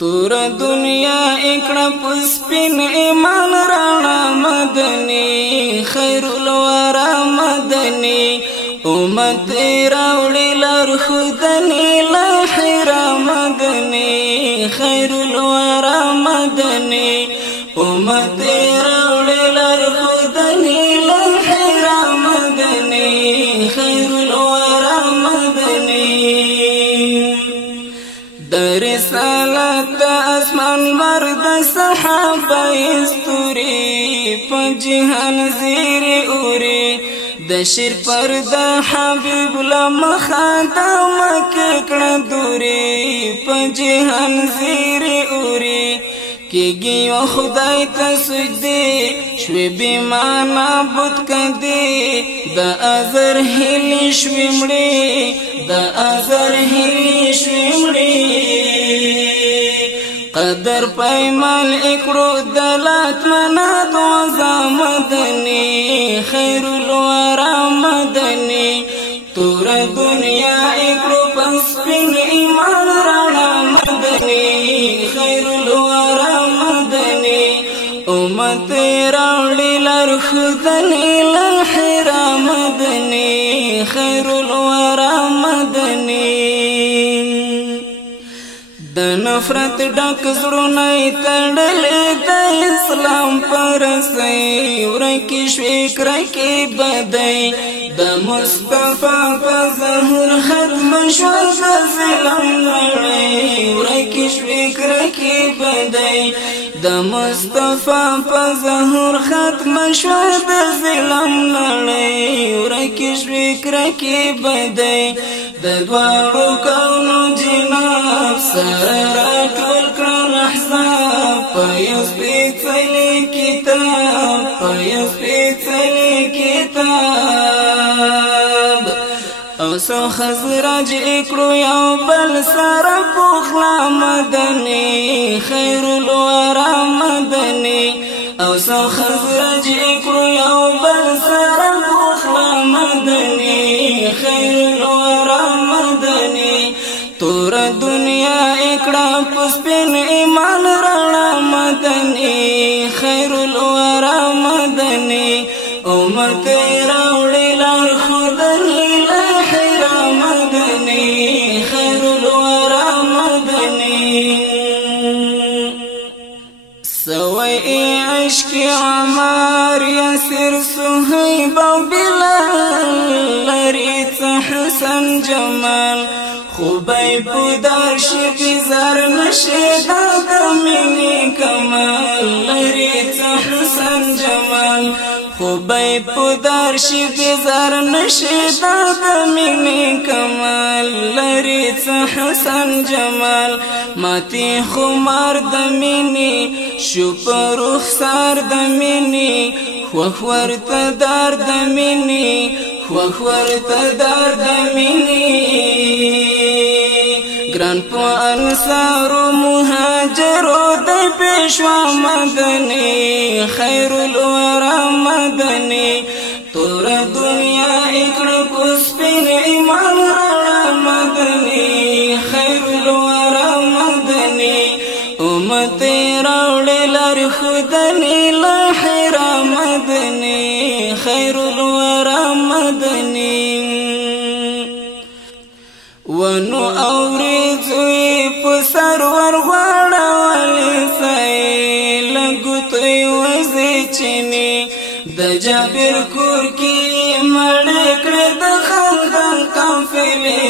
تور دنیا اکڑا پسپن ایمان رانا مدنی خیر الورا مدنی امت راوڑی لر خودنی لحرا مدنی خیر الورا مدنی امت راوڑی لر خودنی لحرا مدنی خیر الورا مدنی در رسالت اسمان مرد صحابه استوری په جهان زیر اوری د شیر پر د حبیب لمخادم کړه دوری په جهان زیر اوری کېږي او خدای ته سجدي شوي بیمانا بت کدي د ازر هلی شوي مړي د ازر هلی شوي مړي قدر پایمال اکړو دلات منات وزا مدني خیر الورا مدني تور دنیا اکړو پسپین ایمان رانا مدني خیر الورا مدني امت راوړي لر خودني لحرا مدني خیر الورا مدني د نفرت ډک زړونه تړلې د اسلام پر سي ورکی شوي کرکی بدای د مصطفی په ظهور ختم شو د ظلم لړۍ ورکی شوي کرکی بدای د مصطفی په ظهور ختم شو د ظلم لړۍ ورکی شوي کرکی بدای د دوارو کونو جناب سره ټول کړه احزاب په یو سپېڅلي کتاب په یو سپېڅلي کتاب او سو خزرج اکړو یو بل سره پوخلا مدني خیر الورا مدني او سو خزرج اکړو یو بل سره پوخلا مدني خیر الورا مدني تور دنیا اکڑا پسپین ایمان رانا مدنی خیر الورا مدنی امت راوڑی لار خودنی لحرا مدنی خیر الورا مدنی سوئی عشق عمار یسر سہیب و بلال لریت حسن جمال خوبای پودار شی زار نشدا د مینې کمال لري حسن جمال خوبای پودار شی زار نشدا د مینې کمال لري حسن جمال ماتی خمار د مینې شو پر رخسار د مینې خوخور تدار د مینې خوخور تدار د مینې گران پو انصارو مهاجرو د پیشوا مدنی خیر الورا مدنی تور دنیا اکڑ پسپین ایمان رانا مدنی خیر الورا مدنی امت راوڑی لر خودنی لحرا مدنی خیر الورا مدنی ونو اوریزوی پسر ورغواړه ولی سای لګوتوی وزی چینی د جابر کور کې مړ کړه د خندان قافلې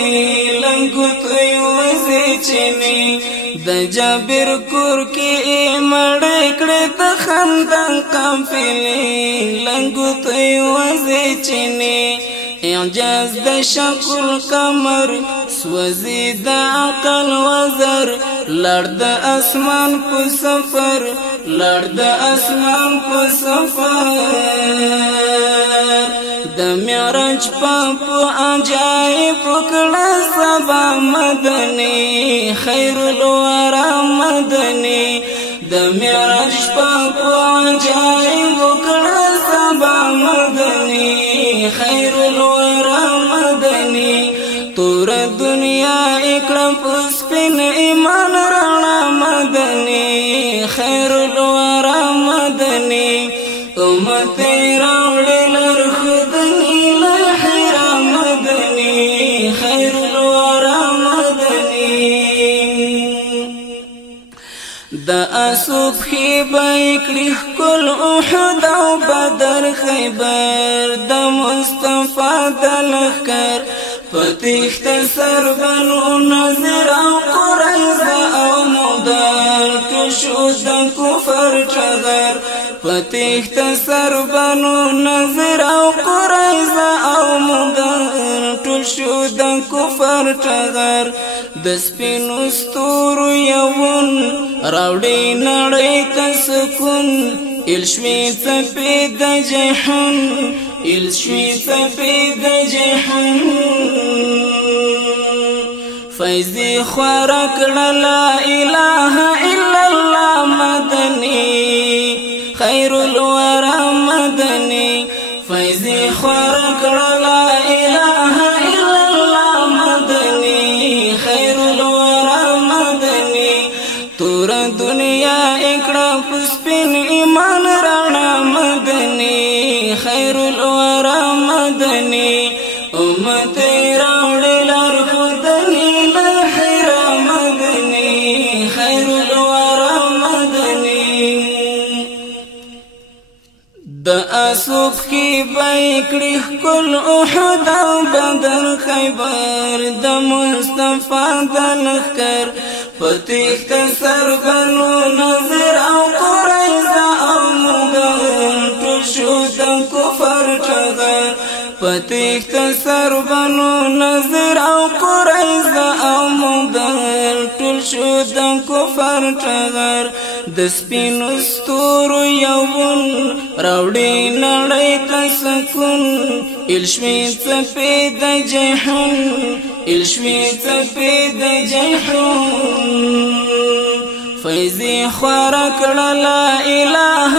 لګوتوی وزی چینی د جابر کور کې مړ کړه د خندان قافلې لګوتوی وزی چینی اعجاز د شکل قمر سوزی د عقل وزر لړ د اسمان په سفر لړ د اسمان په سفر د معراج په عجایب کړه سبا مدني خیر الورا مدني د معراج په عجایب کړه سبا مدني خیر الورا مدني تور دنیا اکڑا پسپین ایمان رانا مدنی د صبحي بایکړي کل احد او بدر خیبر د مصطفی د لخر پتیخت سر بنو نظر او قریظه او مدر کشو د کفر چغر پتیخت سر بنو نظر او قریظه او مدر ټول شو د کفر چغر د سپینو ستورو یون راوړي نړۍ ته سکون الشوي څپې د جهان الشوي څپې د جهان فیضی خواره کړه لا اله الا الله مدني خیر الورى مدني فیضی خواره کړه لا اله الا الله مدني خیر الورى مدني تور دنیا اکړه پسپین ایمان رانا مدني خیر الورى مدني امت راوړي لار خدني لحر مدني خیر الورى مدني د صبحي بایکړي کل احد او بدر خیبر د مصطفی د لخر پتیخت سر بنو نظر او قریظه او مدر ټول شو د کفر چغر پتیخت سر بنو نظر او قریظه او مدر ټول شو د کفر چغر د سپینو ستورو یون راوړي نړۍ ته سکون الشوي څپې د جهان الشوي څپې د جهان فیضی خواره کړه لا اله